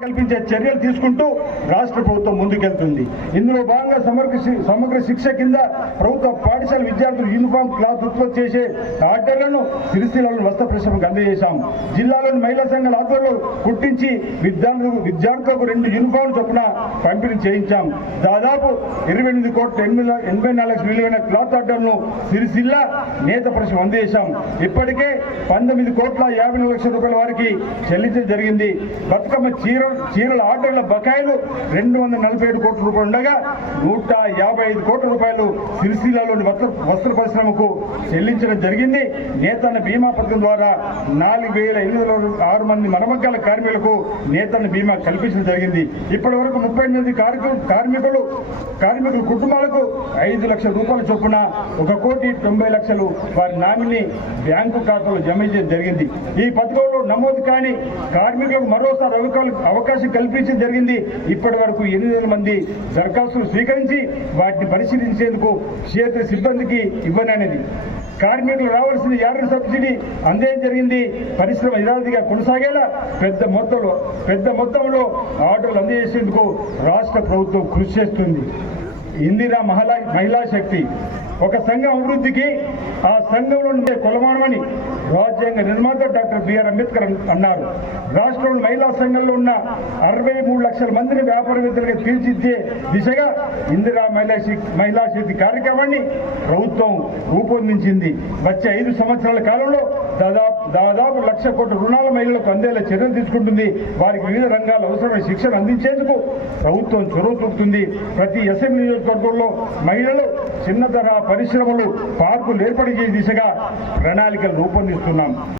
కల్పించే చర్యలు తీసుకుంటూ రాష్ట్ర ప్రభుత్వం ముందుకెళ్తుంది. ఇందులో భాగంగా సమగ్ర సమగ్ర శిక్ష కింద ప్రభుత్వ పాఠశాల విద్యార్థులు యూనిఫామ్ క్లాత్ ఉత్పత్తి చేసే ఆర్డర్లను సిరిసిల్లలో వస్త్ర ప్రశ్నకు అందజేశాం. జిల్లాలోని మహిళా సంఘాల ఆధ్వర్యంలో కుట్టించి విద్యార్థులకు విద్యార్థులకు రెండు యూనిఫామ్ చొప్పున పంపిణీ చేయించాం. దాదాపు ఇరవై ఎనిమిది కోట్ల ఎనిమిది ఎనభై నాలుగు విలువైన క్లాత్ ఆర్డర్ను సిరిసిల్ల నేత పరిశ్రమ అందజేశాం. ఇప్పటికే పంతొమ్మిది కోట్ల యాభై లక్షల రూపాయల వారికి చెల్లించడం జరిగింది. బతుకమ్మ చీర చీరల ఆర్డర్ల బకాయిలు రెండు వందల నలభై ఏడు కోట్ల రూపాయలు ఉండగా నూట యాభై ఐదు కోట్ల రూపాయలు సిరిసిల్లాలోని వస్త్ర వస్త్ర పరిశ్రమకు చెల్లించడం జరిగింది. నేతన్న బీమా పథకం ద్వారా నాలుగు వేల ఎనిమిది ఆరు మంది మరమగ్గాల కార్మికులకు నేతన్న బీమా కల్పించడం జరిగింది. ఇప్పటి వరకు ముప్పై ఎనిమిది కార్మికులు కార్మికులు కార్మికుల కుటుంబాలకు ఐదు లక్షల రూపాయల చొప్పున ఒక కోటి తొంభై లక్షలు వారి నామిని బ్యాంకు ఖాతాలో జమ చేయడం జరిగింది. ఈ పథకంలో నమోదు కాని కార్మికులకు మరోసారి అవకాశం అవకాశం కల్పించడం జరిగింది. ఇప్పటి వరకు ఎనిమిది మంది దరఖాస్తులు స్వీకరించి వాటిని పరిశీలించేందుకు క్షేత్ర సిబ్బందికి ఇవ్వననేది. కార్మికులు రావాల్సిన యార్డు సబ్సిడీ అందేం జరిగింది. పరిశ్రమ యథావిధిగా కొనసాగేలా పెద్ద మొత్తంలో పెద్ద మొత్తంలో ఆటోలు అందజేసేందుకు రాష్ట్ర ప్రభుత్వం కృషి చేస్తుంది. ఇందిరా మహిళా మహిళా శక్తి. ఒక సంఘం అభివృద్ధికి ఆ సంఘంలో ఉండే కులమానమని రాజ్యాంగ నిర్మాత డాక్టర్ బిఆర్ అంబేద్కర్ అన్నారు. రాష్ట్రంలో మహిళా సంఘంలో ఉన్న అరవై మూడు లక్షల మందిని వ్యాపారవేత్తలుగా తీర్చిదిద్దే దిశగా ఇందిరా మహిళా శక్తి మహిళా శక్తి కార్యక్రమాన్ని ప్రభుత్వం రూపొందించింది. వచ్చే ఐదు సంవత్సరాల కాలంలో దాదాపు దాదాపు లక్ష కోట్ల రుణాల మహిళలకు అందేలా చర్యలు తీసుకుంటుంది. వారికి వివిధ రంగాల అవసరమైన శిక్షణ అందించేందుకు ప్రభుత్వం చొరవ చూపుతుంది. ప్రతి అసెంబ్లీ నియోజకవర్గంలో మహిళలు చిన్న తరహా పరిశ్రమలు పార్కులు ఏర్పాటు దిశగా ప్రణాళికలు రూపొందిస్తున్నాం.